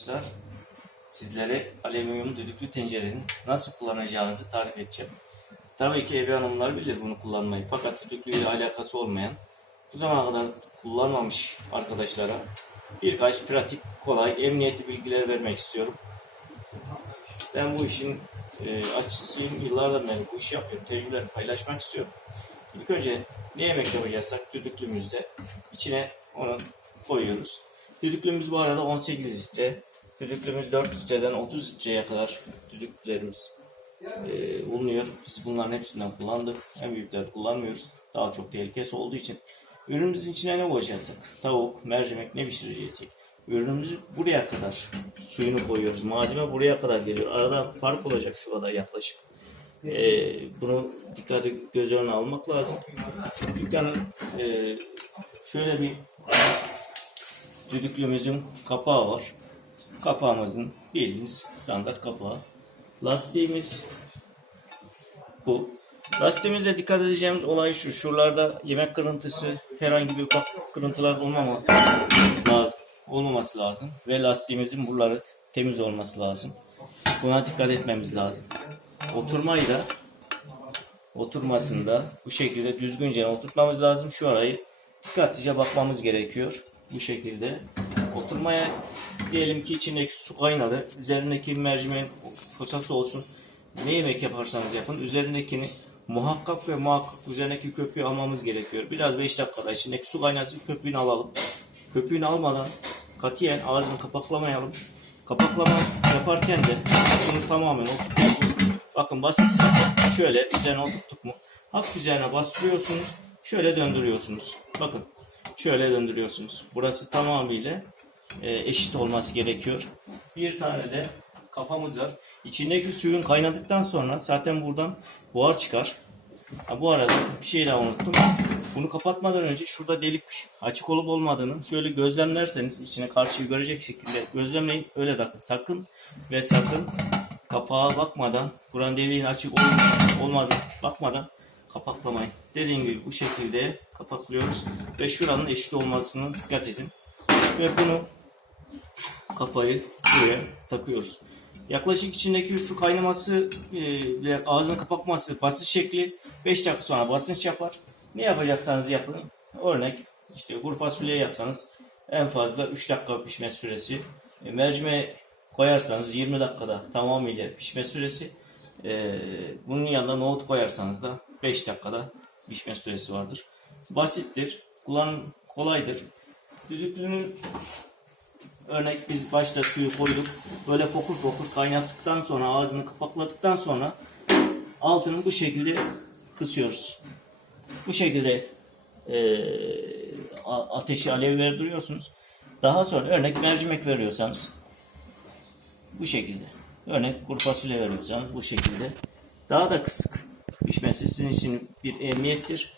Arkadaşlar sizlere alüminyum düdüklü tencerenin nasıl kullanacağınızı tarif edeceğim. Tabii ki ev hanımlar bilir bunu kullanmayı fakat düdüklü ile alakası olmayan bu zamana kadar kullanmamış arkadaşlara birkaç pratik, kolay, emniyetli bilgiler vermek istiyorum. Ben bu işin e, açısıyım. Yıllardan beri bu işi yapıyorum. Tecrübelerimi paylaşmak istiyorum. İlk önce ne yemek yapacaksak düdüklümüzde içine onu koyuyoruz. Düdüklümüz bu arada 18 litre. Düdüklümüz 4 litreden 30 litreye kadar düdüklerimiz e, bulunuyor. Biz bunların hepsinden kullandık. En büyükleri kullanmıyoruz. Daha çok tehlikesi olduğu için. Ürünümüzün içine ne koyacaksak, tavuk, mercimek ne pişireceksek, ürünümüzü buraya kadar suyunu koyuyoruz. Malzeme buraya kadar geliyor. Arada fark olacak şu kadar yaklaşık. Ee, bunu dikkate göz önüne almak lazım. Tane e, şöyle bir düdüklümüzün kapağı var. Kapağımızın bildiğiniz standart kapağı. Lastiğimiz bu. Lastiğimize dikkat edeceğimiz olay şu. Şuralarda yemek kırıntısı, herhangi bir ufak kırıntılar olmama lazım, olmaması lazım. Ve lastiğimizin buraları temiz olması lazım. Buna dikkat etmemiz lazım. Oturmayı da oturmasında bu şekilde düzgünce oturtmamız lazım. Şu arayı dikkatlice bakmamız gerekiyor. Bu şekilde. Oturmaya diyelim ki içindeki su kaynadı. Üzerindeki mercimeğin posası olsun. Ne yemek yaparsanız yapın. Üzerindekini muhakkak ve muhakkak üzerindeki köpüğü almamız gerekiyor. Biraz 5 dakikada içindeki su kaynasın köpüğünü alalım. Köpüğünü almadan katiyen ağzını kapaklamayalım. Kapaklama yaparken de bunu tamamen oturtuyorsunuz. Bakın basit şöyle üzerine oturttuk mu hafif üzerine bastırıyorsunuz. Şöyle döndürüyorsunuz. Bakın şöyle döndürüyorsunuz. Burası tamamıyla eşit olması gerekiyor. Bir tane de kafamız var. İçindeki suyun kaynadıktan sonra zaten buradan buhar çıkar. Ha, bu arada bir şey daha unuttum. Bunu kapatmadan önce şurada delik açık olup olmadığını şöyle gözlemlerseniz içine karşıyı görecek şekilde gözlemleyin. Öyle takın. Sakın ve sakın kapağa bakmadan buranın deliğin açık olup olmadığını bakmadan kapaklamayın. Dediğim gibi bu şekilde kapaklıyoruz ve şuranın eşit olmasına dikkat edin. Ve bunu kafayı buraya takıyoruz. Yaklaşık içindeki su kaynaması e, ve ağzını kapatması basınç şekli 5 dakika sonra basınç yapar. Ne yapacaksanız yapın. Örnek işte kuru fasulye yapsanız en fazla 3 dakika pişme süresi. E, mercimeği koyarsanız 20 dakikada tamamıyla pişme süresi. E, bunun yanında nohut koyarsanız da 5 dakikada pişme süresi vardır. Basittir. Kullanım kolaydır. Düdüklünün Örnek biz başta suyu koyduk. Böyle fokur fokur kaynattıktan sonra ağzını kapakladıktan sonra altını bu şekilde kısıyoruz. Bu şekilde e, ateşi alev verdiriyorsunuz. Daha sonra örnek mercimek veriyorsanız bu şekilde. Örnek kuru fasulye veriyorsanız bu şekilde. Daha da kısık pişmesi sizin için bir emniyettir.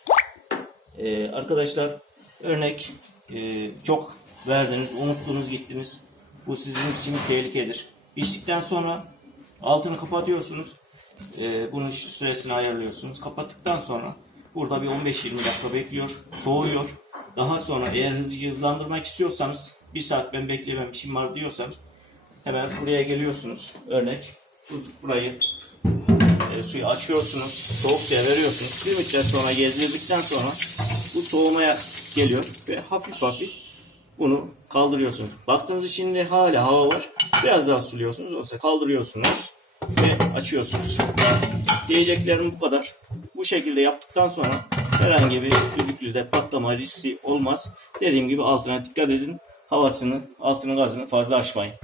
Ee, arkadaşlar örnek e, çok verdiniz, unuttunuz gittiniz. Bu sizin için bir tehlikedir. İçtikten sonra altını kapatıyorsunuz. Ee, bunun süresini ayarlıyorsunuz. Kapattıktan sonra burada bir 15-20 dakika bekliyor. Soğuyor. Daha sonra eğer hızlı hızlandırmak istiyorsanız bir saat ben bekleyemem işim var diyorsanız hemen buraya geliyorsunuz. Örnek burayı e, suyu açıyorsunuz. Soğuk suya veriyorsunuz. Bir müddet sonra gezdirdikten sonra bu soğumaya geliyor ve hafif hafif bunu kaldırıyorsunuz. Baktığınız şimdi hala hava var. Biraz daha suluyorsunuz. Oysa kaldırıyorsunuz ve açıyorsunuz. Diyeceklerim bu kadar. Bu şekilde yaptıktan sonra herhangi bir düdüklüde patlama riski olmaz. Dediğim gibi altına dikkat edin. Havasını, altını gazını fazla açmayın.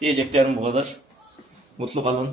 Diyeceklerim bu kadar. Mutlu kalın.